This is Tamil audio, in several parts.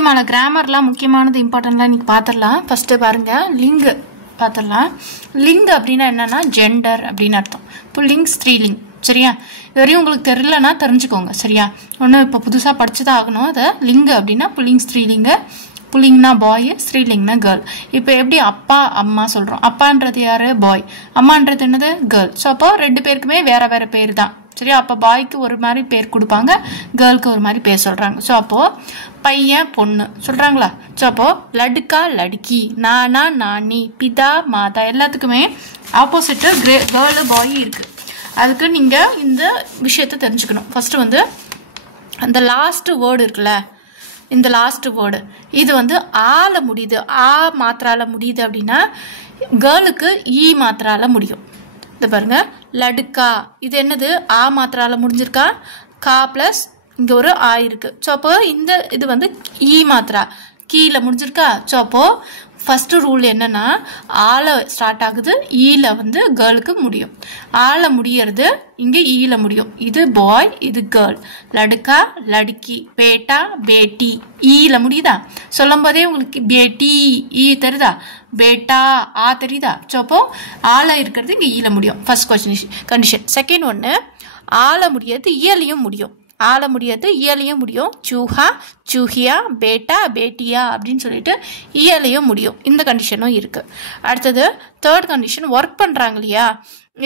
முக்கியமான கிராமர்லாம் முக்கியமானது இம்பார்ட்டன்ட்லாம் இன்னைக்கு பார்த்துடலாம். ஃபர்ஸ்ட் பாருங்க லிங் பார்த்துடலாம். லிங் அப்படின்னா என்னன்னா ஜெண்டர் அப்படின்னு அர்த்தம். புல்லிங் ஸ்திரீலிங். சரியா? இதுவரையும் உங்களுக்கு தெரியலன்னா தெரிஞ்சுக்கோங்க. சரியா? ஒன்றும் இப்போ புதுசாக படிச்சுதான் ஆகணும். அதை லிங்கு அப்படின்னா புல்லிங் ஸ்திரீலிங்க, புல்லிங்னா பாய், ஸ்திரீலிங்னா கேர்ள். இப்போ எப்படி அப்பா அம்மா சொல்கிறோம். அப்பான்றது யாரு? பாய். அம்மான்றது என்னது? கேர்ள். ஸோ அப்போ ரெண்டு பேருக்குமே வேற வேற பேர் தான். சரியா? அப்போ பாய்க்கு ஒரு மாதிரி பேர் கொடுப்பாங்க, கேர்ளுக்கு ஒரு மாதிரி பேர் சொல்கிறாங்க. ஸோ அப்போது பையன் பொண்ணு சொல்கிறாங்களா? ஸோ அப்போது லடுக்கா லடுக்கி, நானா நானி, பிதா மாதா எல்லாத்துக்குமே ஆப்போசிட்டு கேர்ளு பாய் இருக்குது. அதுக்கு நீங்கள் இந்த விஷயத்தை தெரிஞ்சுக்கணும். ஃபஸ்ட்டு வந்து அந்த லாஸ்ட் வேர்டு இருக்குல்ல, இந்த லாஸ்ட் வேர்டு இது வந்து ஆல முடியுது, ஆ மாத்திரால முடியுது அப்படின்னா கேர்ளுக்கு ஈ மாத்திரால முடியும். இது பாருங்க லடுக்கா, இது என்னது? ஆ மாத்திரால முடிஞ்சிருக்கா? கா பிளஸ் இங்கே ஒரு ஆ இருக்கு. ஸோ அப்போ இந்த இது வந்து ஈ மாத்திரா கீழே முடிஞ்சிருக்கா? ஸோ அப்போ ஃபர்ஸ்ட் ரூல் என்னன்னா ஆல ஸ்டார்ட் ஆகுது, ஈல வந்து கேர்ளுக்கு முடியும். ஆல முடியறது இங்கே ஈல முடியும். இது பாய், இது கேர்ள். லடுக்கா லடுக்கி, பேட்டா பேட்டி, ஈல முடியுதா? சொல்லும் போதே உங்களுக்கு பேட்டி ஈ தெரியுதா? பேட்டா ஆ தெரியுதா? ஸோ அப்போ ஆல இருக்கிறது இங்கே ஈல முடியும். First condition. செகண்ட் ஒன்று, ஆல முடியாது இயலையும் முடியும். ஆல முடியாது இயலையும் முடியும். சூஹா சூஹியா, பேட்டா பேட்டியா அப்படின்னு சொல்லிட்டு இயலையும் முடியும். இந்த கண்டிஷனும் இருக்கு. அடுத்தது தேர்ட் கண்டிஷன், ஒர்க் பண்றாங்க இல்லையா?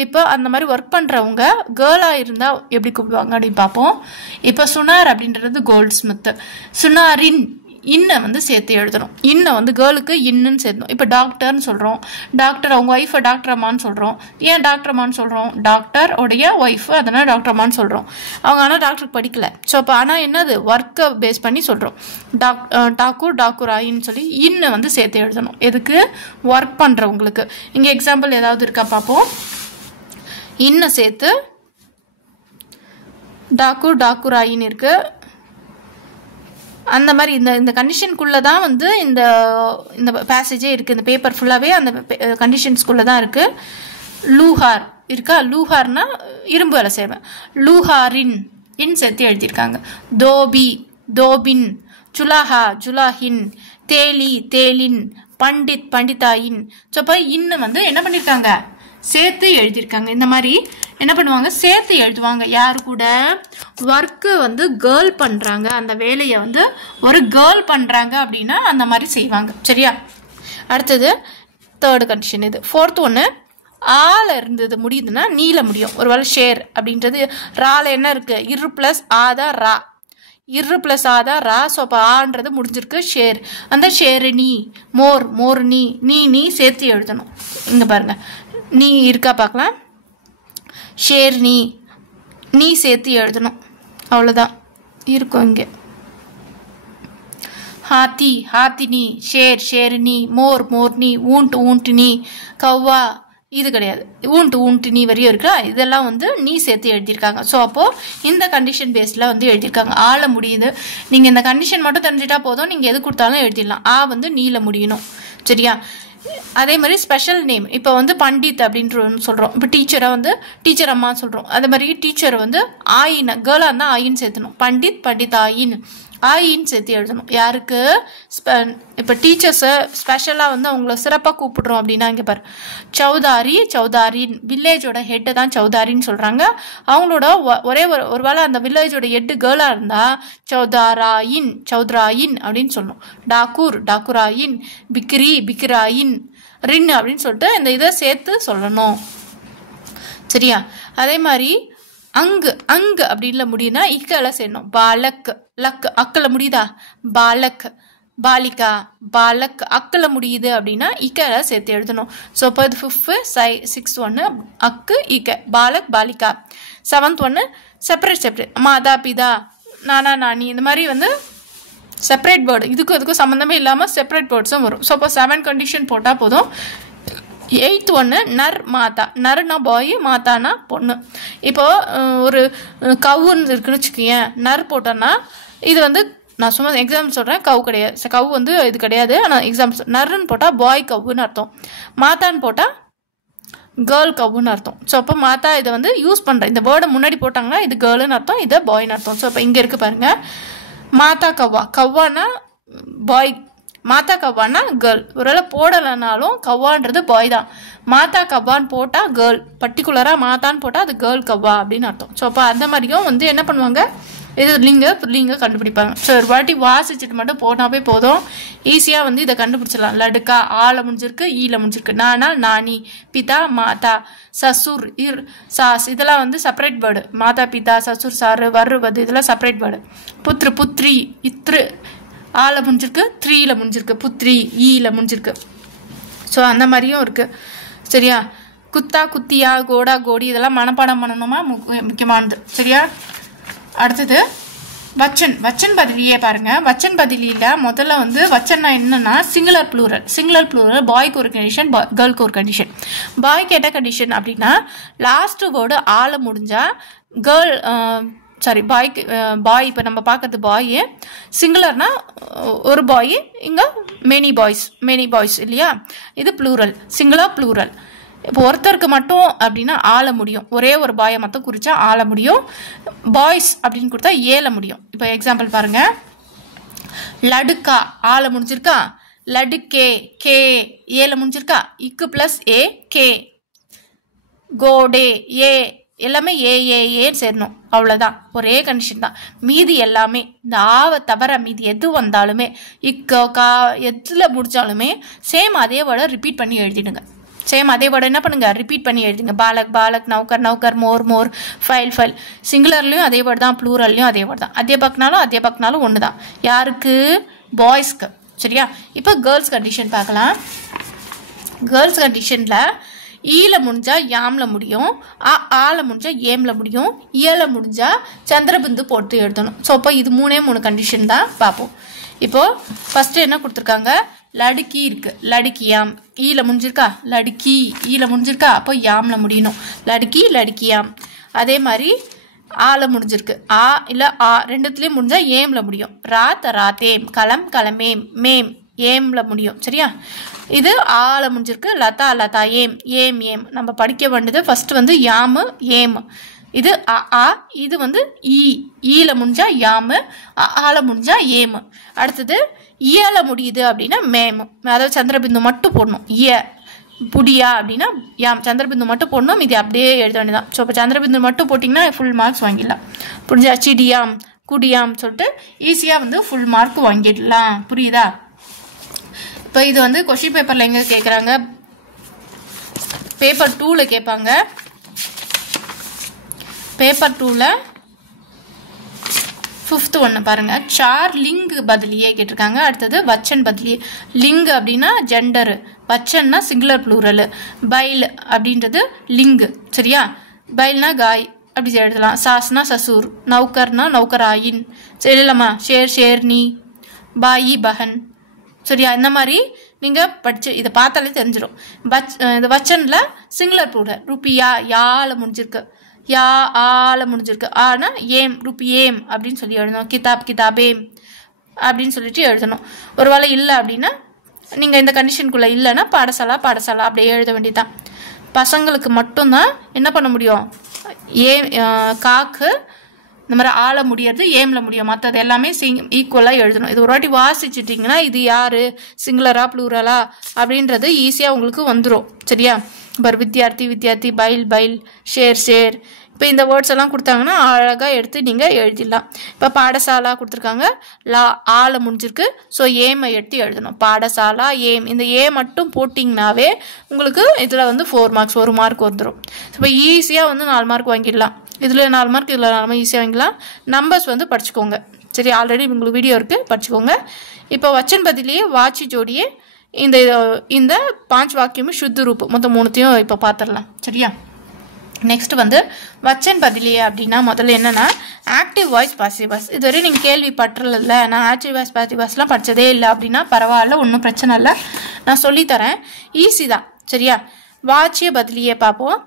இப்போ அந்த மாதிரி ஒர்க் பண்றவங்க கேர்ளா இருந்தா எப்படி கூப்பிடுவாங்க அப்படின்னு பார்ப்போம். இப்போ சுனார் அப்படின்றது கோல்ட் ஸ்மித். சுனாரின் இன்னை வந்து சேர்த்து எழுதணும். இன்னை வந்து கேர்ளுக்கு இன்னுன்னு சேர்த்தணும். இப்போ டாக்டர்னு சொல்கிறோம், டாக்டர் அவங்க ஒய்ஃபை டாக்டர் அம்மான்னு சொல்கிறோம். ஏன் டாக்டர் அம்மான்னு சொல்கிறோம்? டாக்டர் உடைய ஒய்ஃபு, அதனால் டாக்டர் அம்மான்னு சொல்கிறோம். அவங்க ஆனால் டாக்டருக்கு படிக்கல. ஸோ அப்போ ஆனால் என்னது? ஒர்க்கை பேஸ் பண்ணி சொல்கிறோம். டாக்கூர் டாக்குராயின்னு சொல்லி இன்னை வந்து சேர்த்து எழுதணும். எதுக்கு? ஒர்க் பண்ணுறவங்களுக்கு. இங்கே எக்ஸாம்பிள் ஏதாவது இருக்கா பார்ப்போம். இன்னை சேர்த்து டாக்கூர் டாக்குராயின்னு இருக்கு. அந்த மாதிரி இந்த கண்டிஷனுக்குள்ளே தான் வந்து இந்த பேசேஜே இருக்குது. இந்த பேப்பர் ஃபுல்லாகவே அந்த கண்டிஷன்ஸ்குள்ளே தான் இருக்குது. லூஹார் இருக்கா? லூஹார்னா இரும்பு வேலை செய்வேன். லூஹாரின் இன் சேர்த்து எழுதியிருக்காங்க. தோபி தோபின், ஜுலாஹா ஜுலாஹின், தேலி தேலின், பண்டித் பண்டிதாயின். ஸோ அப்போ இன்னும் வந்து என்ன பண்ணியிருக்காங்க? சேர்த்து எழுதியிருக்காங்க. இந்த மாதிரி என்ன பண்ணுவாங்க? சேர்த்து எழுதுவாங்க. யாரு கூட? ஒர்க்கு வந்து கேர்ள் பண்ணுறாங்க, அந்த வேலையை வந்து ஒரு கேர்ள் பண்ணுறாங்க அப்படின்னா அந்த மாதிரி செய்வாங்க. சரியா? அடுத்தது தேர்டு கண்டிஷன். இது ஃபோர்த் ஒன்று, ஆல இருந்தது முடியுதுன்னா நீல முடியும். ஒரு வேளை ஷேர் அப்படின்றது ரால என்ன இருக்கு? இரு பிளஸ் ஆதா ரா, இரு பிளஸ் ஆதா ரா. ஸோ அப்போ ஆன்றது முடிஞ்சிருக்கு. ஷேர், அந்த ஷேரு நீ, மோர் மோர் நீ, நீ சேர்த்து எழுதணும். இங்கே பாருங்க நீ இருக்கா பார்க்கலாம். ஷேர் நீ சேர்த்து எழுதணும். அவ்வளோதான் இருக்கும் இங்கே. ஹாத்தி ஹாத்தினி, ஷேர் ஷேர்னி, மோர் மோர்னி, ஊன்ட்டு ஊன்ட்டுனி, கவ்வா இது கிடையாது. ஊன்ட்டு நீ வரையும் இருக்கா? இதெல்லாம் வந்து நீ சேர்த்து எழுதியிருக்காங்க. ஸோ அப்போது இந்த கண்டிஷன் பேஸில் வந்து எழுதியிருக்காங்க. ஆல முடியுது. நீங்கள் இந்த கண்டிஷன் மட்டும் தெரிஞ்சிட்டா போதும், நீங்கள் எது கொடுத்தாலும் எழுதிடலாம். ஆ வந்து நீல முடியணும். சரியா? அதே மாதிரி ஸ்பெஷல் நேம். இப்போ வந்து பண்டித் அப்படின்ற சொல்கிறோம். இப்போ டீச்சரை வந்து டீச்சர் அம்மா சொல்கிறோம். அதே மாதிரி டீச்சரை வந்து ஆயின், கேர்ளாக இருந்தால் ஆயின் சேர்த்தணும். பண்டித் பண்டித் ஆயின், ஆயின்னு சேர்த்து எழுதணும். யாருக்கு? இப்போ டீச்சர்ஸை ஸ்பெஷலாக வந்து அவங்கள சிறப்பாக கூப்பிடுறோம் அப்படின்னா இங்கே பாரு, சௌதாரி சௌதாரின், வில்லேஜோட ஹெட்டை தான் சௌதாரின்னு சொல்கிறாங்க. அவங்களோட ஒரு வேளை அந்த வில்லேஜோட ஹெட்டு கேர்ளாக இருந்தால் சௌதாராயின் சௌத்ராயின் அப்படின்னு சொல்லணும். டாக்கூர் டாக்குராயின், பிக்ரி பிக்ராயின், ரின் அப்படின்னு சொல்லிட்டு இந்த இதை சேர்த்து சொல்லணும். சரியா? அதே மாதிரி அங்கு அப்படின்ல முடியுதுன்னா இக்கல செய்யணும். பாலக் லக், அக்கல முடியுதா? பாலக் பாலிகா, பாலக் அக்கல முடியுது அப்படின்னா இக்கல சேர்த்து எழுதணும். ஸோ இப்போ இது 5th 6th ஒன்று அக்கு இக்க, பாலக் பாலிகா. 7th ஒன்று செப்பரேட், மாதா பிதா, நானா நானி, இந்த மாதிரி வந்து செப்பரேட் வேர்டு. இதுக்கும் சம்மந்தமே இல்லாமல் செப்பரேட் வேர்ட்ஸும் வரும். ஸோ இப்போ 7 கண்டிஷன் போட்டால் போதும். 8th ஒன்று நர் மாதா, நர்னா பாய், மாதானா பொண்ணு. இப்போ ஒரு கவுன்னு இருக்குன்னு வச்சுக்கேன், நர் போட்டோன்னா இது வந்து நான் சும்மா எக்ஸாம்பிள் சொல்கிறேன், கவு கிடையாது, கவு வந்து இது கிடையாது. ஆனால் எக்ஸாம்பிள் நர்ன்னு போட்டால் பாய் கவுன்னு அர்த்தம், மாதான்னு போட்டால் கேர்ள் கவுன்னு அர்த்தம். ஸோ அப்போ மாதா இதை வந்து யூஸ் பண்ணுறேன். இந்த வேர்டை முன்னாடி போட்டாங்கன்னா இது கேர்ளுன்னு அர்த்தம், இதை பாய்னு அர்த்தம். ஸோ இப்போ இங்கே இருக்குது பாருங்கள், மாதா கவ்வா, கவ்வானா பாய். மாதா கவ்வான்னா கேர்ள். ஒருவேளை போடலைனாலும் கவ்வான்றது பாய் தான். மாதா கவ்வான்னு போட்டால் கேர்ள், பர்டிகுலராக மாதான்னு போட்டால் அது கேர்ள் கவ்வா அப்படின்னு அர்த்தம். ஸோ அப்போ அந்த மாதிரியும் வந்து என்ன பண்ணுவாங்க, இது லிங்க கண்டுபிடிப்பாங்க. ஸோ ஒரு வாட்டி வாசிச்சுட்டு மட்டும் போனாவே போதும், ஈஸியாக வந்து இதை கண்டுபிடிச்சிடலாம். லடுக்கா ஆல முடிஞ்சிருக்கு, ஈல முடிஞ்சிருக்கு. நானா நானி, பிதா மாதா, சசுர் இர் சாஸ், இதெல்லாம் வந்து செப்பரேட் வேர்டு. மாதா பிதா சசுர் சாரு வருவது இதெல்லாம் செப்பரேட் வேர்டு. புத்ரு புத்ரி இத்ரு ஆல முடிஞ்சிருக்கு, த்ரீல முடிஞ்சிருக்கு, புத்ரி ஈல முடிஞ்சிருக்கு. ஸோ அந்த மாதிரியும் இருக்குது. சரியா? குத்தா குத்தியா கோடா கோடி இதெல்லாம் மனப்பாடம் பண்ணணுமா, முக்கியமானது. சரியா? அடுத்தது வச்சன் பதிலியே பாருங்க. வச்சன் பதிலியில் முதல்ல வந்து வச்சன்னா என்னன்னா சிங்குலர் ப்ளூரல். பாய்க்கு ஒரு கண்டிஷன், கேர்ளுக்கு ஒரு கண்டிஷன். பாய்க்கு என்ன கண்டிஷன் அப்படின்னா லாஸ்ட் வேர்டு ஆள முடிஞ்சா கேர்ள், பாய் இப்போ நம்ம பார்க்கறது பாய் சிங்குலர்னா ஒரு பாய், இங்கே மெனி பாய்ஸ் இல்லையா? இது ப்ளூரல், சிங்குலர் ப்ளூரல். இப்போ ஒருத்தருக்கு மட்டும் அப்படின்னா ஆள முடியும், ஒரே ஒரு பாயை மட்டும் குறிச்சா ஆள முடியும். பாய்ஸ் அப்படின்னு கொடுத்தா ஏல முடியும். இப்போ எக்ஸாம்பிள் பாருங்க, லடுக்கா ஆள முடிஞ்சிருக்கா, லடுக்கே கே ஏல முடிஞ்சிருக்கா, இக்கு பிளஸ் ஏ கே, கோடே ஏ எல்லாமே ஏன்னு சேரணும். அவ்வளோதான், ஒரே கண்டிஷன் தான். மீதி எல்லாமே இந்த ஆவை தவிர மீதி எது வந்தாலுமே இக்கோ கா எதில் முடிச்சாலுமே சேம் அதே வேர்டை ரிப்பீட் பண்ணி எழுதிடுங்க. சேம் அதே வேர்டை என்ன பண்ணுங்க, ரிப்பீட் பண்ணி எழுதுங்க. பாலக் நௌக்கர் மோர் ஃபைல். சிங்குலர்லையும் அதே வேர்டு தான், ப்ளூரல்லையும் அதே வேர்டு தான். அதே பக்கனாலும் ஒன்று தான். யாருக்கு? பாய்ஸ்க்கு. சரியா? இப்போ கேர்ள்ஸ் கண்டிஷன் பார்க்கலாம். கேர்ள்ஸ் கண்டிஷனில் ஈல முடிஞ்சா யாம்ல முடியும், ஆல முடிஞ்சா ஏம்ல முடியும், ஏல முடிஞ்சா சந்திரபிந்து போட்டு எழுதணும். ஸோ அப்போ இது 3 கண்டிஷன் தான் பார்ப்போம். இப்போ ஃபர்ஸ்ட் என்ன கொடுத்துருக்காங்க, லடுக்கி இருக்கு, லடுக்கியாம் ஈல முடிஞ்சிருக்கா, லடுக்கி ஈல முடிஞ்சிருக்கா, அப்போ யாம்ல முடியணும், லடுக்கியாம். அதே மாதிரி ஆல முடிஞ்சிருக்கு, ஆ இல்லை ஆ ரெண்டுத்துலேயும் முடிஞ்சா ஏம்ல முடியும். ராத்தேம், கலமேம், மேம் ஏம்ல முடியும். சரியா? இது ஆல முடிஞ்சிருக்கு, லதா ஏம். நம்ம படிக்க வேண்டியது ஃபர்ஸ்ட் வந்து யாமு ஏம். இது ஆ, இது வந்து ஈல முடிஞ்சா யாமு, ஆல முடிஞ்சா ஏம். அடுத்தது இயல முடியுது அப்படின்னா மேம், அதாவது சந்திரபிந்து மட்டும் போடணும். புடியா அப்படின்னா யாம், சந்திரபிந்து மட்டும் போடணும், இது அப்படியே எழுத வேண்டியதான். ஸோ இப்போ சந்திரபிந்து மட்டும் போட்டிங்கன்னா ஃபுல் மார்க்ஸ் வாங்கிடலாம். புரிஞ்சா? சிடியாம் குடியாம் சொல்லிட்டு ஈஸியாக வந்து ஃபுல் மார்க் வாங்கிடலாம். புரியுதா? இப்போ இது வந்து கொஸ்டின் பேப்பரில் எங்கே கேட்குறாங்க, பேப்பர் 2ல் கேட்பாங்க. பேப்பர் 2ல் 5th ஒன்று பாருங்கள். சார் லிங் பதிலியே கேட்டிருக்காங்க. அடுத்தது வச்சன் பதிலியே. லிங் அப்படின்னா ஜெண்டரு, வச்சன்னா சிங்குலர் ப்ளூரல், பைல் அப்படின்றது லிங்கு. சரியா? பைல்னா காய் அப்படி எழுதலாம். சாஸ்னா சசூர், நௌக்கர்னா நௌக்கராயின். சரி இல்லைம்மா, ஷேர்னி, பாயி பஹன். சரியா? இந்த மாதிரி நீங்கள் படித்து இதை பார்த்தாலே தெரிஞ்சிடும். இந்த வச்சனில் சிங்குலர் ப்ளூரல். ருப்பியா யால முடிஞ்சிருக்கு, யா ஆல முடிஞ்சிருக்கு, ஆனா ஏம் ருப்பியேம் அப்படின்னு சொல்லி எழுதணும். கிதாபேம் அப்படின்னு சொல்லிட்டு எழுதணும். ஒரு வேளை இல்லை அப்படின்னா நீங்கள் இந்த கண்டிஷனுக்குள்ளே இல்லைன்னா பாடசாலா அப்படியே எழுத வேண்டியதுதான். பசங்களுக்கு மட்டும்தான் என்ன பண்ண முடியும், காக்கு இந்த மாதிரி ஆள முடியறது ஏம்ல முடியும், மற்றது எல்லாமே ஈக்குவலாக எழுதணும். இது ஒரு வாட்டி வாசிச்சுட்டிங்கன்னா இது யாரு சிங்குலரா ப்ளூரலா அப்படின்றது ஈஸியாக உங்களுக்கு வந்துடும். சரியா? இப்போ வித்தியார்த்தி, பைல், ஷேர். இப்போ இந்த வேர்ட்ஸ் எல்லாம் கொடுத்தாங்கன்னா அழகாக எடுத்து நீங்கள் எழுதிடலாம். இப்போ பாடசாலா கொடுத்துருக்காங்க, ஆள முடிஞ்சிருக்கு, ஸோ ஏமை எடுத்து எழுதணும். பாடசாலா ஏம், இந்த ஏ மட்டும் போட்டிங்கனாவே உங்களுக்கு இதில் வந்து 4 மார்க்ஸ், 1 மார்க் வந்துடும். இப்போ ஈஸியாக வந்து 4 மார்க் வாங்கிடலாம். இதில் 4 மார்க், இதில் 4 மார்க் ஈஸியாக வாங்கிடலாம். நம்பர்ஸ் வந்து படிச்சுக்கோங்க. சரி, ஆல்ரெடி உங்களுக்கு வீடியோ இருக்குது, படிச்சுக்கோங்க. இப்போ வச்சன் பதிலேயே வாட்சி ஜோடியே இந்த 5 வாக்கியமும் சுத்த ரூப் மொத்தம் 3த்தையும் இப்போ பார்த்துடலாம். சரியா? நெக்ஸ்ட் வந்து வச்சன் பதிலியே அப்படின்னா முதல்ல என்னன்னா ஆக்டிவ் வாய்ஸ் பாசிவ் வாய்ஸ். இதுவரை நீங்கள் கேள்விப்பட்டுறதில்ல, நான் ஆக்டிவ் வாய்ஸ் பாசிவ் வாய்ஸ்லாம் படித்ததே இல்லை அப்படின்னா பரவாயில்ல, ஒன்றும் பிரச்சனை இல்லை, நான் சொல்லித்தரேன், ஈஸி தான். சரியா? வாட்சிய பதிலியே பார்ப்போம்.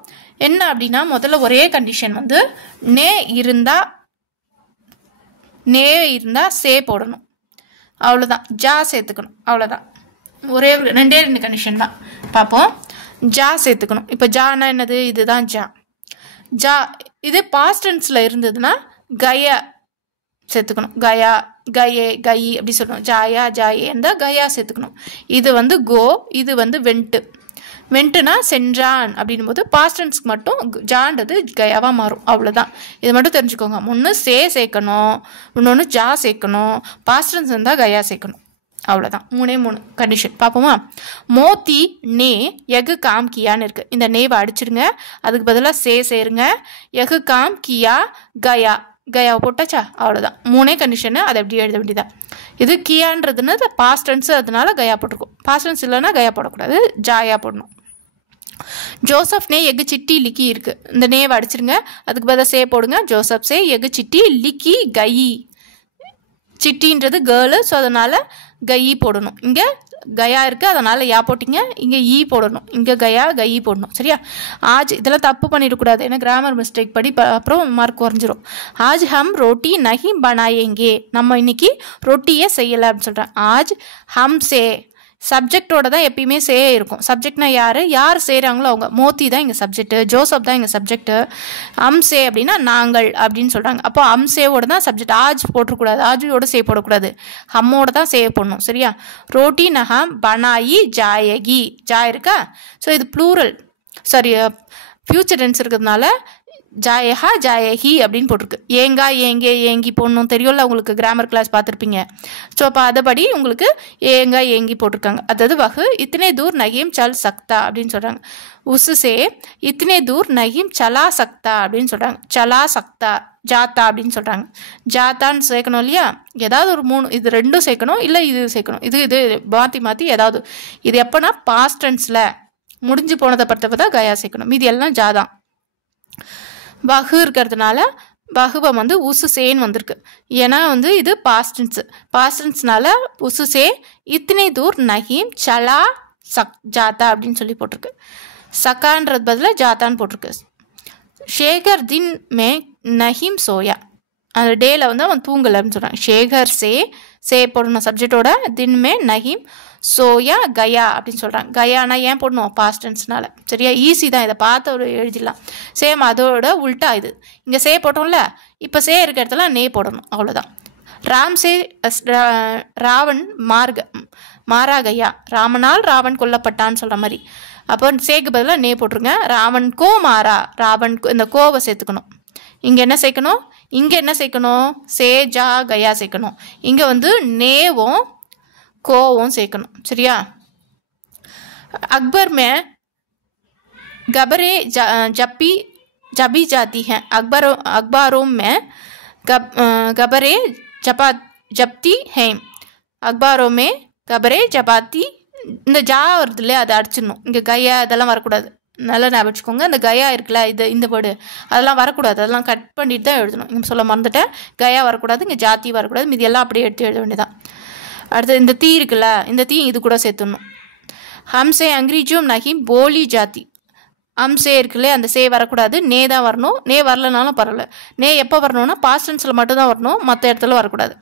என்ன அப்படின்னா முதல்ல ஒரே கண்டிஷன் வந்து நே இருந்தா சே போடணும், அவ்வளோதான். ஜா சேர்த்துக்கணும், அவ்வளோதான். ஒரே 2 கண்டிஷன் தான் பார்ப்போம். ஜா சேர்த்துக்கணும். இப்போ ஜானா என்னது, இதுதான் ஜா. இது பாஸ்ட் டென்ஸில் இருந்ததுன்னா கயா சேர்த்துக்கணும், கயா கயே கயி அப்படி சொல்லணும். ஜாயா ஜாயே இருந்தால் கயா சேர்த்துக்கணும். இது வந்து கோ, இது வந்து வெண்ட்டு. வெண்ட்டுனா சென்றான் அப்படின்னும் போது பாஸ்டன்ஸ்க்கு மட்டும் ஜான்றது கயாவாக மாறும். அவ்வளோதான். இது மட்டும் தெரிஞ்சுக்கோங்க. ஒன்று சேர்க்கணும், இன்னொன்று ஜா சேர்க்கணும், பாஸ்டன்ஸ் இருந்தால் கயா சேர்க்கணும். அவ்வளோதான். 3 கண்டிஷன் பார்ப்போமா. மோத்தி நே எகு காம் கியான்னு இருக்குது. இந்த நேவை அடிச்சிடுங்க, அதுக்கு பதிலாக சேருங்க. எகு காம் கியா கயா, கயாவை போட்டாச்சா? அவ்வளோதான். 3 கண்டிஷனு. அதை எப்படி எழுத வேண்டியதான். இது கியான்றதுன்னு பாஸ்டன்ஸு, அதனால கயா போட்டிருக்கும். பாஸ்டன்ஸ் இல்லைன்னா கயா போடக்கூடாது, ஜாயா போடணும். ஜோசப் நே எகு சிட்டி லிக்கி இருக்குது. இந்த நேவை அடிச்சிருங்க, அதுக்கு பதிலாக சே போடுங்க. ஜோசப் சே எகு சிட்டி லிக்கி கயி. சிட்டின்றது கேர்ளு, ஸோ அதனால் கயி போடணும். இங்கே கயா இருக்குது, அதனால் யா போட்டிங்க. இங்கே ஈ போடணும். இங்கே கயா கயி போடணும். சரியா? ஆஜ் இதெல்லாம் தப்பு பண்ணிடக்கூடாது, ஏன்னா கிராமர் மிஸ்டேக் படி அப்புறம் மார்க் குறைஞ்சிரும். ஆஜ் ஹம் ரோட்டி நஹி பனாயேங்கே. நம்ம இன்னைக்கு ரொட்டியே செய்யலை அப்படின்னு சொல்கிறேன். ஆஜ் ஹம் சே சப்ஜெக்டோட தான் எப்பயுமே சே இருக்கும். சப்ஜெக்ட்னா யார் செய்கிறாங்களோ அவங்க. மோத்தி தான் இங்கே சப்ஜெக்ட்டு, ஜோசப் தான் இங்கே சப்ஜெக்ட்டு. அம்சே அப்படின்னா நாங்கள் அப்படின்னு சொல்கிறாங்க. அப்போ அம்சேவோட தான் சப்ஜெக்ட். ஆஜ் போட்டக்கூடாது, ஆஜோட சே போடக்கூடாது, ஹம்மோட தான் சே போடணும். சரியா? ரோட்டி நஹம் பனாயி ஜாயகி. ஜா இருக்கா? ஸோ இது ப்ளூரல், சாரி ஃபியூச்சர் டென்ஸ் இருக்கிறதுனால ஜாயஹா ஜாயஹி அப்படின்னு போட்டிருக்கு. ஏங்கா ஏங்கே ஏங்கி போடணும் தெரியும்ல, உங்களுக்கு கிராமர் கிளாஸ் பார்த்துருப்பீங்க. ஸோ அப்போ அதைப்படி உங்களுக்கு ஏங்கா ஏங்கி போட்டிருக்காங்க. அதாவது வகு இத்தனை தூர் நகீம் சல் சக்தா அப்படின்னு சொல்கிறாங்க. உசுசே இத்தனை தூர் நகீம் சலா சக்தா அப்படின்னு சொல்கிறாங்க. சலா சக்தா ஜாத்தா அப்படின்னு சொல்கிறாங்க. ஜாத்தான்னு சேர்க்கணும் இல்லையா? ஏதாவது ஒரு 3, இது 2 சேர்க்கணும், இல்லை இது சேர்க்கணும். இது மாற்றி ஏதாவது. இது எப்போனா பாஸ்ட் டென்ஸில் முடிஞ்சு போனதை பொறுத்தப்ப தான் கயா சேர்க்கணும். மீதி எல்லாம் ஜாதான். வகு இருக்கிறதுனால வகுவை வந்து உசுசேன்னு வந்திருக்கு. ஏன்னா வந்து இது பாஸ்டன்ஸு. பாஸ்டன்ஸ்னால உசுசே இத்தனை தூர் நஹீம் சலா ஜாத்தா அப்படின்னு சொல்லி போட்டிருக்கு. சக்கான்றது பதிலாக ஜாத்தான்னு போட்டிருக்கு. ஷேகர் தின் மே நஹீம் சோயா. அந்த டேல வந்து அவன் தூங்கலைன்னு சொல்கிறான். ஷேகர் சே போடணும் சப்ஜெக்டோட. தின் மே நஹீம் சோயா கயா அப்படின்னு சொல்கிறாங்க. கயானா ஏன் போடணும்? பாஸ்டன்ஸ்னால. சரியா? ஈஸி தான், இதை பார்த்து ஒரு எழுதிடலாம். சேம் அதோட உல்ட்டா இது. இங்கே சே போட்டோம்ல, இப்போ சே இருக்க இடத்துல நே போடணும். அவ்வளோதான். ராம் சே ராவன் மாரா கயா. ராமனால் ராவன் கொல்லப்பட்டான்னு சொல்கிற மாதிரி. அப்போ சேக்கு பதிலாக நே போட்டுருங்க. ராவன் கோ மாரா. ராவன் இந்த கோவை சேர்த்துக்கணும். இங்கே என்ன சேர்க்கணும்? இங்கே என்ன சேர்க்கணும்? சே ஜா கயா சேர்க்கணும். இங்கே வந்து நேவும் கோவும் சேர்க்கணும். சரியா? अकबर में गबरें जबी जाती हैं. अखबारों में गबरें जपती हैं. अखबारों में गबरें जपाती. இந்த ஜா வருது இல்லையா, அதை அடிச்சிடணும். இங்கே கயா இதெல்லாம் வரக்கூடாது. நல்லா ஞாபகம் வச்சுக்கோங்க. இந்த கயா இருக்குல்ல, இந்த வேர்டு அதெல்லாம் வரக்கூடாது. அதெல்லாம் கட் பண்ணிட்டு தான் எழுதணும். இங்கே சொல்ல மறந்துட்டேன். கயா வரக்கூடாது, இங்கே ஜாத்தி வரக்கூடாது. மீதி எல்லாம் அப்படியே எடுத்து எழுத வேண்டியதான். அடுத்து இந்த தீ இருக்குல்ல, இந்த தீ இது கூட சேர்த்துடணும். ஹம்சே அங்கிரீஜும் நஹீம் போலி ஜாதி. அம்சே இருக்குல்ல, அந்த சே வரக்கூடாது, நே தான் வரணும். நே வரலனாலும் பரவாயில்ல. நே எப்போ வரணும்னா பாஸ்டன்ஸில் மட்டும்தான் வரணும், மற்ற இடத்துல வரக்கூடாது.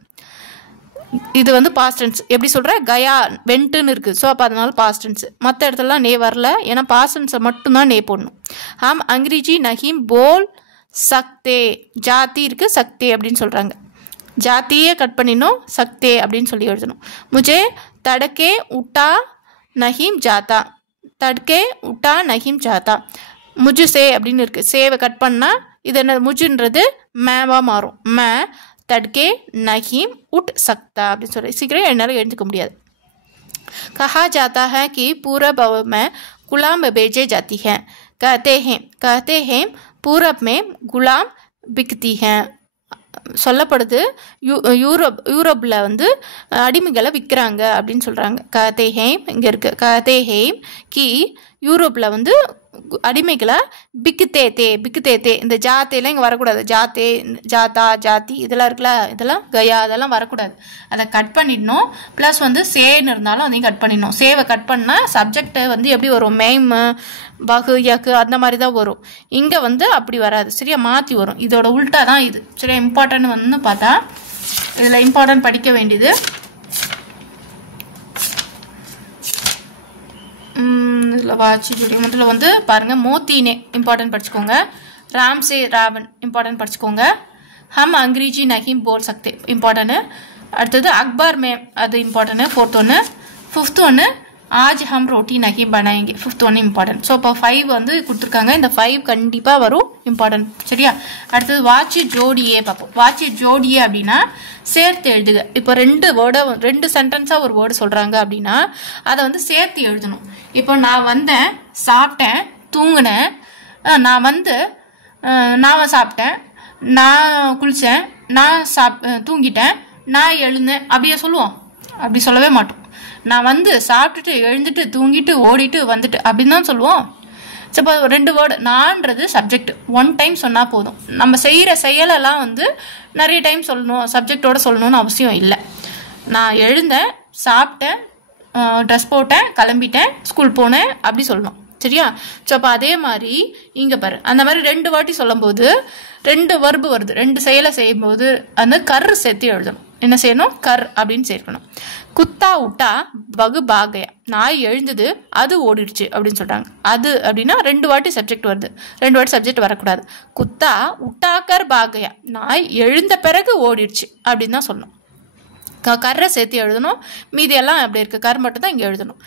இது வந்து பாஸ்டன்ஸ். எப்படி சொல்கிறேன்? கயா வெண்ட்டுன்னு இருக்குது, ஸோ அப்போ அதனால பாஸ்டன்ஸ். மற்ற இடத்துலலாம் நே வரல, ஏன்னா பாஸ்டன்ஸை மட்டும்தான் நே போடணும். ஹம் அங்கிரீஜி நஹீம் போல் சக்தே. ஜாதி இருக்குது, சக்தே அப்படின்னு சொல்கிறாங்க. ஜாத்தியே கட் பண்ணிடணும், சக்தே அப்படின்னு சொல்லி எழுதணும். முஜே தடக்கே உட்டா நஹீம் ஜாத்தா. தடுக்கே உட்டா நஹீம் ஜாத்தா. முஜு சே அப்படின்னு இருக்குது. சேவை கட் பண்ணால் இது என்ன? முஜுன்றது மேவாக மாறும். மே தடுக்கே நஹீம் உட் சக்தா அப்படின்னு சொல்லி சீக்கிரம் என்னால் எழுந்துக்க முடியாது. कहा जाता है कि पूरब में गुलाम भेजे जाती हैं. कहते हैं पूरब में गुलाम बिकती हैं. சொல்லப்படுது யூரோப்பில் வந்து அடிமைகளை விற்கிறாங்க அப்படின்னு சொல்கிறாங்க. கதே ஹேம் இங்கே இருக்குது. கதே ஹேம் கி யூரோப்பில் வந்து அடிமைகளை பிக்குதேத்தே. இந்த ஜாத்தேலாம் இங்கே வரக்கூடாது. ஜாத்தே, ஜாத்தா, ஜாத்தி இதெல்லாம் இருக்குல்ல, இதெல்லாம் கயா அதெல்லாம் வரக்கூடாது. அதை கட் பண்ணிடணும். ப்ளஸ் வந்து சேன்னு இருந்தாலும் அதையும் கட் பண்ணிடணும். சேவை கட் பண்ணால் சப்ஜெக்டை வந்து எப்படி வரும்? மெய்ம், பகு, யக்கு அந்த மாதிரி தான் வரும். இங்கே வந்து அப்படி வராது. சரியா? மாற்றி வரும். இதோட உல்ட்டா தான் இது. சரியா? இம்பார்ட்டன்ட் வந்து பார்த்தா இதில் இம்பார்ட்டன்ட் படிக்க வேண்டியது இதில் வாட்சி ஜுடி முதல்ல வந்து பாருங்கள். மோத்தினே இம்பார்ட்டன்ட் படிச்சுக்கோங்க. ராம் சே ராவன் இம்பார்ட்டன்ட் படிச்சுக்கோங்க. ஹம் அங்கிரீஜி நஹீம் போல் சக்தே இம்பார்ட்டன்ட். அடுத்தது அக்பர் மேம், அது இம்பார்ட்டன்ட். 4th ஒன்று. 5th ஒன்று आज हम रोटी नहीं बनाएंगे. 5th ஒன்று இம்பார்ட்டன்ட். ஸோ இப்போ 5 வந்து கொடுத்துருக்காங்க. இந்த 5 கண்டிப்பாக வரும், இம்பார்ட்டன்ட். சரியா? அடுத்தது வாட்சி ஜோடியே பார்ப்போம். வாட்சி ஜோடியே அப்படின்னா சேர்த்து எழுதுக. இப்போ 2 வேர்டை 2 சென்டென்ஸாக ஒரு வேர்டு சொல்கிறாங்க அப்படின்னா அதை வந்து சேர்த்து எழுதணும். இப்போ நான் வந்தேன், சாப்பிட்டேன், தூங்கினேன், நான் சாப்பிட்டேன், நான் குளித்தேன், நான் தூங்கிட்டேன், நான் எழுந்தேன் அப்படியே சொல்லுவோம்? அப்படி சொல்லவே மாட்டோம். நான் வந்து சாப்பிட்டுட்டு எழுந்துட்டு தூங்கிட்டு ஓடிட்டு வந்துட்டு அப்படின்னு தான் சொல்லுவோம். ஸோ இப்போ 2 வேர்டு. நான்றது சப்ஜெக்ட், 1 டைம் சொன்னால் போதும். நம்ம செய்கிற செயலெல்லாம் வந்து நிறைய டைம் சொல்லணும், சப்ஜெக்டோட சொல்லணும்னு அவசியம் இல்லை. நான் எழுந்தேன், சாப்பிட்டேன், ட்ரெஸ் போட்டேன், கிளம்பிட்டேன், ஸ்கூல் போனேன் அப்படி சொல்லணும். சரியா? ஸோ அப்போ அதே மாதிரி இங்கே பாரு, அந்த மாதிரி 2 வாட்டி சொல்லும் போது 2 வர்பு வருது. 2 செயலை செய்யும்போது அந்த கர் சேர்த்து எழுதணும். என்ன செய்யணும்? கர் அப்படின்னு சேர்க்கணும். குத்தா உட்டா பகு பாகையா, நாய் எழுந்தது, அது ஓடிடுச்சு அப்படின்னு சொல்றாங்க. அது அப்படின்னா 2 வாட்டி சப்ஜெக்ட் வருது. 2 வாட்டி சப்ஜெக்ட் வரக்கூடாது. குத்தா உட்டாக்கர் பாகையா, நாய் எழுந்த பிறகு ஓடிடுச்சு அப்படின்னு தான் சொல்லணும். கர்ரை சேர்த்து எழுதணும். மீதி எல்லாம் எப்படி இருக்கு? கர் மட்டும் தான் இங்கே எழுதணும்.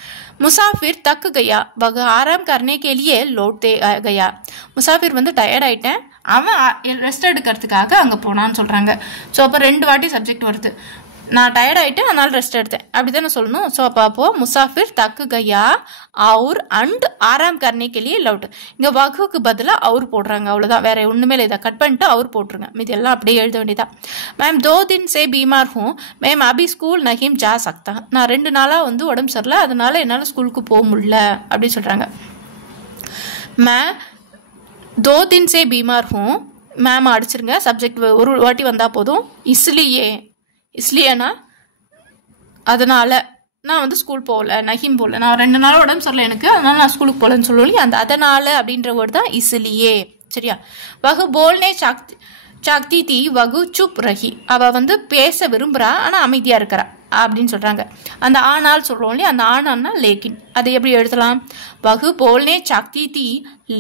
முசாஃபிர் தக்கு கயா வகு ஆராம் கர்னே கேலியே லோட்டே கயா. முசாஃபிர் வந்து டயர்ட் ஆயிட்டேன், அவன் ரெஸ்ட் எடுக்கிறதுக்காக அங்கே போனான்னு சொல்கிறாங்க. ஸோ அப்போ 2 வாட்டி சப்ஜெக்ட் வருது. நான் டயர்ட் ஆகிட்டேன், அதனால ரெஸ்ட் எடுத்தேன் அப்படி தானே சொல்லணும். ஸோ அப்போ முசாஃபிர் தக்கு கயா அவுர் அண்ட் ஆராம் கர்னே கேலியே லவுட். இங்கே வகுக்கு பதிலாக அவர் போடுறாங்க, அவ்வளோதான். வேற ஒன்றுமே இல்லை. இதை கட் பண்ணிட்டு அவர் போட்டுருங்க. மீதி எல்லாம் அப்படியே எழுத வேண்டியதான். மேம் 2 दिन से बीमार हूँ, मैम अभी स्कूल नहीं जा सकता. நான் 2 நாளாக வந்து உடம்பு சரியில்லை, அதனால என்னால் ஸ்கூலுக்கு போக முடியல அப்படின்னு சொல்கிறாங்க. மேம் 2 दिन से बीमार हूँ, மேம் அடிச்சிருங்க. சப்ஜெக்ட் ஒரு வாட்டி வந்தால் போதும். இஸ்லியேனா அதனால நான் வந்து ஸ்கூல் போகல, நஹீம் போகல, நான் 2 நாள் உடம்பு சரியில்லை எனக்கு, அதனால நான் ஸ்கூலுக்கு போகலன்னு சொல்லுவோம். அந்த அதனால அப்படின்ற வேர்டு தான் இஸ்லியே. சரியா? வகு போல்னே சாக்தி தீ வகு சுப் ரஹி, அவள் வந்து பேச விரும்புகிறா ஆனால் அமைதியாக இருக்கிறா அப்படின்னு சொல்கிறாங்க. அந்த ஆனால் சொல்கிறோம் இல்லையா, அந்த ஆனான்னா லேக்கின். அதை எப்படி எழுதலாம்? வகு போல்னே சாக்தி தீ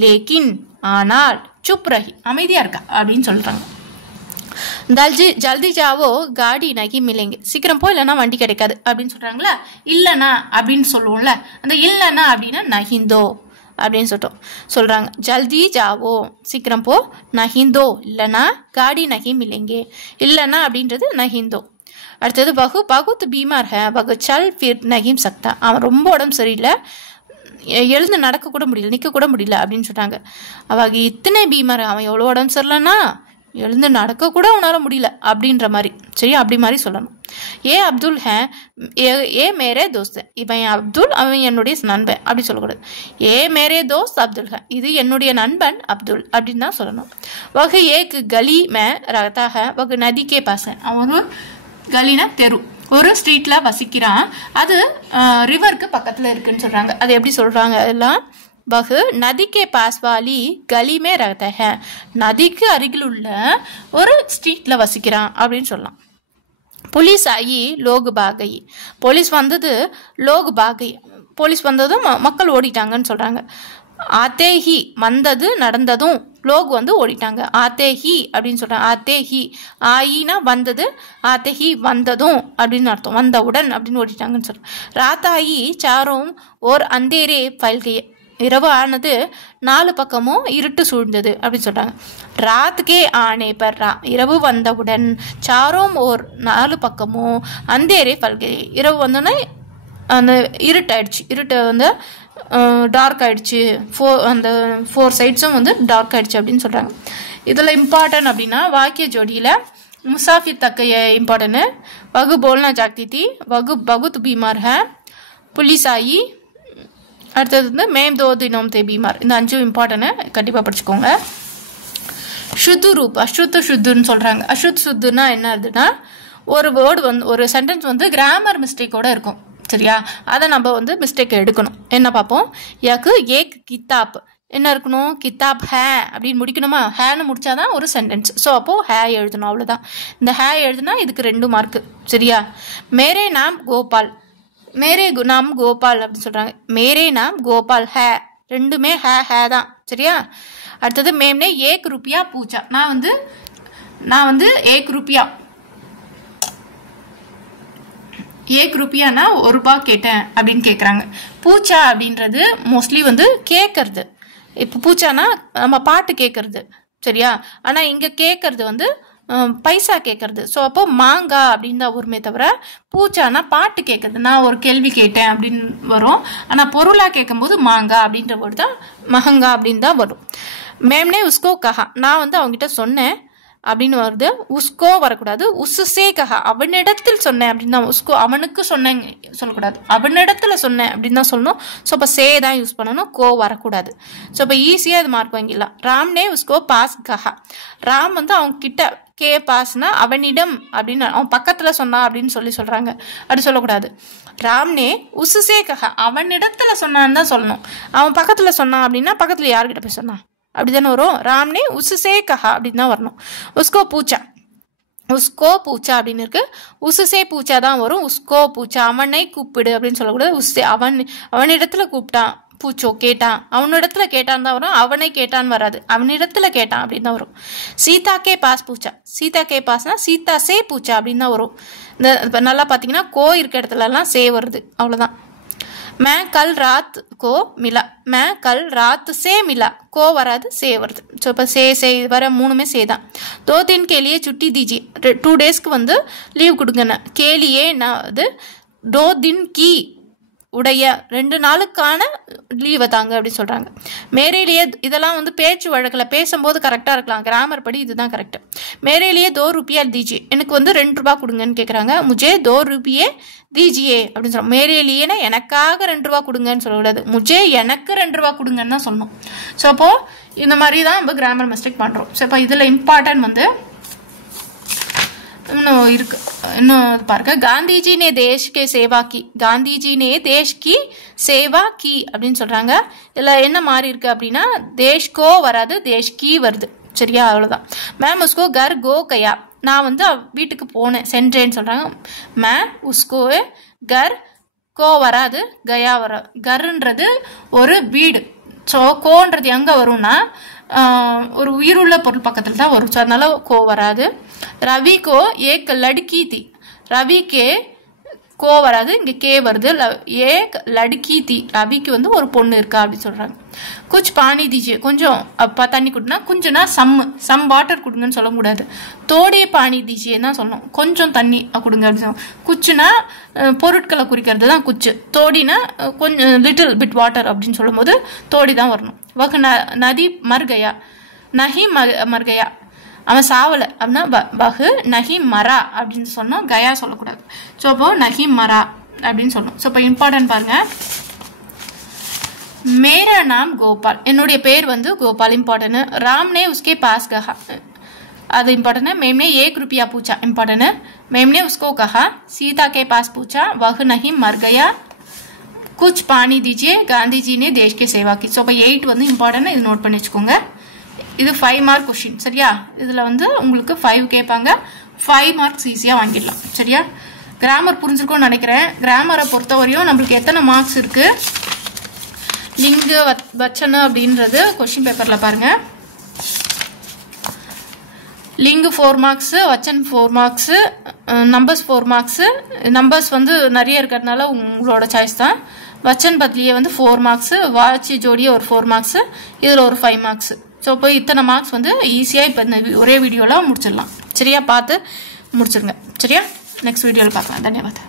லேக்கின் ஆனால் சுப் ரஹி, அமைதியாக இருக்கா அப்படின்னு சொல்கிறாங்க. ஜல்தி ஜாவோ காடி நகி மில்லேங்க, சீக்கிரம் போ இல்லைன்னா வண்டி கிடைக்காது அப்படின்னு சொல்கிறாங்களா. இல்லைனா அப்படின்னு சொல்லுவோம்ல, அந்த இல்லைனா அப்படின்னா நஹிந்தோ அப்படின்னு சொல்கிறாங்க. ஜல்தி ஜாவோ சீக்கிரம் போ, நஹிந்தோ இல்லைனா காடி நகி மில்லேங்க, இல்லைனா அப்படின்றது நஹிந்தோ. அடுத்தது வகு பகுத் பீமார் ஹே வகு சல் ஃபிர் நஹீம் சக்தா, அவன் ரொம்ப உடம்பு சரியில்லை, எழுந்து நடக்க கூட முடியல, நிற்க கூட முடியல அப்படின்னு சொல்கிறாங்க. அவங்க இத்தனை பீமார், அவன் எவ்வளோ உடம்பு சரியில்லைன்னா எழுந்து நடக்க கூட உணர முடியல அப்படின்ற மாதிரி. சரி, அப்படி மாதிரி சொல்லணும். ஏ அப்துல் ஹே ஏ மேரே தோஸ்த், இவன் அப்துல், அவன் என்னுடைய நண்பன் அப்படி சொல்லக்கூடாது. ஏ மேரே தோஸ்த் அப்துல் ஹே, இது என்னுடைய நண்பன் அப்துல் அப்படின்னு தான் சொல்லணும். வகு ஏக் கலி மே ரஹ்தா ஹே வகு நதி கே பாஸ், அவன் ஒரு கலினா தெரு, ஒரு ஸ்ட்ரீட்ல வசிக்கிறான், அது ரிவருக்கு பக்கத்துல இருக்குன்னு சொல்றாங்க. அது எப்படி சொல்றாங்க? எல்லாம் वह नदी के पास वाली गली में रहता है, நதிக்கு அருகில் உள்ள ஒரு ஸ்ட்ரீட்ல வசிக்கிறான் அப்படின்னு சொல்லலாம். போலீஸ் ஆகி லோக் பாகை, போலீஸ் வந்தது லோக் பாகை, போலீஸ் வந்ததும் மக்கள் ஓடிட்டாங்கன்னு சொல்றாங்க. ஆத்தேஹி வந்தது நடந்ததும், லோக் வந்து ஓடிட்டாங்க. ஆத்தேஹி அப்படின்னு சொல்றாங்க. ஆத்தேஹி ஆயினா வந்தது, ஆத்தேஹி வந்ததும் அப்படின்னு அர்த்தம், வந்தவுடன் அப்படின்னு ஓடிட்டாங்கன்னு சொல்றாங்க. ராத்தாயி சாரும் ஓர் அந்தேரே பல்கையே, இரவு ஆனது 4 பக்கமும் இருட்டு சூழ்ந்தது அப்படின்னு சொல்றாங்க. ராத்கே ஆனே பர், இரவு வந்தவுடன், சாரோம் ஓர் 4 பக்கமும், அந்தேரே பல்கை இரவு வந்தோடனே அந்த இருட்டாயிடுச்சு, இருட்டு வந்து டார்க் ஆயிடுச்சு, அந்த 4 சைட்ஸும் வந்து டார்க் ஆயிடுச்சு அப்படின்னு சொல்றாங்க. இதில் இம்பார்ட்டன்ட் அப்படின்னா வாக்கிய ஜோடியில் முசாஃபிர் தக்கைய இம்பார்ட்டன்ட், வகு போல்னா ஜாக்தி தி, வகு பகுத் பீமார் ஹே, புலிஸ் ஆயி, அடுத்தது வந்து மேம் 2 தினம் தே பீமார். இந்த 5 இம்பார்ட்டன்ட் கண்டிப்பாக படிச்சுக்கோங்க. சுத்து ரூப் அசுத்து சுத்துன்னு சொல்கிறாங்க. அசுத் சுத்துன்னா என்ன ஆகுதுன்னா, ஒரு வேர்டு வந்து ஒரு சென்டென்ஸ் வந்து கிராமர் மிஸ்டேக்கோட இருக்கும். சரியா? அதை நம்ம வந்து மிஸ்டேக் எடுக்கணும். என்ன பார்ப்போம்? யக்கு ஏக் கித்தாப் என்ன இருக்கணும்? கித்தாப் ஹே அப்படின்னு முடிக்கணுமா? ஹேன்னு முடிச்சாதான் ஒரு சென்டென்ஸ். ஸோ அப்போது ஹே எழுதணும், அவ்வளோதான். இந்த ஹே எழுதுனா இதுக்கு 2 மார்க்கு. சரியா? மேரே நாம் கோபால், மேரே நாம் கோபால் அப்படின்னு சொல்கிறாங்க. மேரே நாம் கோபால் ஹே, ரெண்டுமே ஹே தான். சரியா? அடுத்தது மேம்னே ஏக் ரூபியா பூச்சா, நான் வந்து 1 ரூபியா एक रुपयाனா 1 ரூபாய் கேட்டேன் அப்படின்னு கேக்குறாங்க. பூச்சா அப்படின்றது மோஸ்ட்லி வந்து கேக்குறது. இப்போ பூச்சானா நம்ம பாட்டு கேக்குறது. சரியா? ஆனா இங்க கேக்குறது வந்து பைசா கேக்குறது. சோ அப்போ மாங்கா அப்படின்னு தான் வருமே தவிர பூச்சானா பாட்டு கேக்குறது. நான் ஒரு கேள்வி கேட்டேன் அப்படின்னு வரும். ஆனா பொருளா கேட்கும்போது மாங்கா அப்படின்ற வேர்ட் தான் மஹங்கா அப்படின்னு தான் வரும். மேம்னே உஸ்கோ கஹா, நான் வந்து அவங்ககிட்ட சொன்னேன் அப்படின்னு வருது. உஸ்கோ வரக்கூடாது, உஸ்ஸே கஹா, அவனிடத்தில் சொன்னேன் அப்படின்னு தான். உஸ்கோ அவனுக்கு சொன்னேன் சொல்லக்கூடாது, அவனிடத்துல சொன்னேன் அப்படின்னு தான் சொல்லணும். ஸோ இப்போ சே தான் யூஸ் பண்ணணும், கோ வரக்கூடாது. ஸோ இப்போ ஈஸியாக இது மார்க் வாங்கிடலாம். ராம்னே உஸ்கோ பாஸ் கஹா, ராம் வந்து அவங்க கிட்ட, கே பாஸ்னா அவனிடம் அப்படின்னு, அவன் பக்கத்துல சொன்னா அப்படின்னு சொல்றாங்க. அப்படி சொல்லக்கூடாது. ராம்னே உஸ்ஸே கஹா, அவனிடத்துல சொன்னான்னு தான் சொல்லணும். அவன் பக்கத்துல சொன்னான் அப்படின்னா பக்கத்துல யாருக்கிட்ட போய் சொன்னான் அப்படிதானே வரும். ராம்னே உஸ்ஸே கஹா அப்படின்னு தான் வரணும். உஸ்கோ பூச்சா, உஸ்கோ பூச்சா அப்படின்னு இருக்கு. உஸ்ஸே பூச்சா தான் வரும். உஸ்கோ பூச்சா, அவனை கூப்பிடு அப்படின்னு சொல்லக்கூடாது. உஸ்ஸே, அவனிடத்துல கூப்பிட்டான், பூச்சோ கேட்டான், அவனிடத்துல கேட்டான் தான் வரும். அவனை கேட்டான்னு வராது, அவனிடத்துல கேட்டான் அப்படின்னு தான் வரும். சீதா கே பாஸ் பூச்சா, சீதா கே பாஸ்னா சீதா சே பூச்சா அப்படின்னு தான் வரும். இந்த நல்லா பார்த்தீங்கன்னா கோ இருக்க இடத்துல எல்லாம் சே வருது, அவ்வளோதான். मैं कल रात को मिला, मैं कल रात से मिला, को வராது, சே வருது. ஸோ இப்போ சே வர மூணுமே சே தான். 2 दिन के लिए छुट्टी दीजिए, 2 daysக்கு வந்து லீவ் கொடுங்கண்ணா. கேலியே நான் அது 2 दिन की உடைய 2 நாளுக்கான லீவை தாங்க அப்படின்னு சொல்றாங்க. மேரேலியே, இதெல்லாம் வந்து பேச்சு வழக்கில் பேசும்போது கரெக்டாக இருக்கலாம், கிராமர் படி இதுதான் கரெக்ட். மேரேலியே 2 रुपया दीजिए, எனக்கு வந்து 2 ரூபாய் கொடுங்கன்னு கேட்குறாங்க. முஜே 2 रुपये दीजिए அப்படின்னு சொல்றோம். மேரேலியேனா எனக்காக 2 ரூபாய் கொடுங்கன்னு சொல்லக்கூடாது, முஜே எனக்கு 2 ரூபாய் கொடுங்கன்னு தான் சொல்லணும். ஸோ அப்போ இந்த மாதிரி தான் நம்ம கிராமர் மிஸ்டேக் பண்றோம். ஸோ இப்போ இதில் இம்பார்ட்டன்ட் வந்து இன்னும் இருக்கு, இன்னும் பாருங்க. காந்திஜி நே தேஷ் கே சேவா கி, காந்திஜி நே தேஷ் கி சேவா கி அப்படின்னு சொல்றாங்க. இதுல என்ன மாறி இருக்கு அப்படின்னா தேஷ்கோ வராது, தேஷ் கி வருது. சரியா? அவ்வளவுதான். மேம் உஸ்கோ கர் கோ கயா, நான் வந்து வீட்டுக்கு போனேன் சென்றேன்னு சொல்றாங்க. மேம் உஸ்கோ கர், கோ வராது, கயா வர. கர்ன்றது ஒரு வீடு. ஸோ கோன்றது எங்க வரும்னா ஒரு உயிருள்ள பொருள் பக்கத்துல தான் வரும். ஸோ அதனால கோ வராது. ரவிக்கோ ஏக் லடுக்கி தி, ரவிக்கே கோ வராது, இங்க கே வருது. ஏக் லடுக்கி தி, ரவிக்கு வந்து ஒரு பொண்ணு இருக்கா அப்படின்னு சொல்றாங்க. குச் பானி தீஜியே, கொஞ்சம் தண்ணி கொடுனா, கொஞ்சம்னா சம் வாட்டர் கொடுங்கன்னு சொல்ல கூடாது, தோடிய பானி தீஜியே தான் சொல்லணும். கொஞ்சம் தண்ணி கொடுங்க அப்படின்னு சொல்லணும். குச்சுனா பொருட்களை குறிக்கிறது தான் குச்சு, தோடினா கொஞ்சம் லிட்டில் பிட் வாட்டர் அப்படின்னு சொல்லும் போது தோடி தான் வரணும். வகு நதி மர்கயா, நஹி மர்கயா, அவன் சாவலை அப்படின்னா பஹு நஹி மரா அப்படின்னு சொன்னோம், கயா சொல்லக்கூடாது. ஸோ அப்போ நஹி மரா அப்படின்னு சொல்லணும். ஸோ இப்போ இம்பார்ட்டன்ட் பாருங்க. மேரா நாம் கோபால், என்னுடைய பேர் வந்து கோபால், இம்பார்ட்டன்ட். ராம்னே உஸ்கே பாஸ் கஹா, அது இம்பார்ட்டன்ட். மேம்னே 1 रुपया पूछा, इम्पोर्टेंट. मैमने उसको कहा सीता के पास पूछा, वह नहीं मर गया, कुछ पानी दीजिए, गांधी जी ने देश की सेवा की. ஸோ இப்போ 8 வந்து இம்பார்ட்டன்ட், இது நோட் பண்ணி வச்சுக்கோங்க. இது 5 மார்க் கொஸ்டின். சரியா? இதுல வந்து உங்களுக்கு 5 கேட்பாங்க, 5 மார்க்ஸ் ஈஸியா வாங்கிடலாம். சரியா? கிராமர் புரிஞ்சிருக்கும்னு நினைக்கிறேன். கிராமரை பொறுத்தவரையும் நம்மளுக்கு எத்தனை மார்க்ஸ் இருக்கு, லிங்கு வச்சன அப்படின்றது கொஸ்டின் பேப்பர்ல பாருங்க. லிங்கு 4 மார்க்ஸ், வச்சன் 4 மார்க்ஸ், நம்பர்ஸ் 4 மார்க்ஸ். நம்பர்ஸ் வந்து நிறைய இருக்கிறதுனால உங்களோட சாய்ஸ் தான். வச்சன் பதிலியே வந்து 4 மார்க்ஸ், வாட்சி ஜோடியே ஒரு 4 மார்க்ஸ், இதுல ஒரு 5 மார்க்ஸ். ஸோ இப்போ இத்தனை மார்க்ஸ் வந்து ஈஸியா இப்போ இந்த ஒரே வீடியோல முடிச்சிடலாம். சரியா? பார்த்து முடிச்சிருங்க. சரியா? நெக்ஸ்ட் வீடியோல பார்க்கலாம். தன்யவாத்.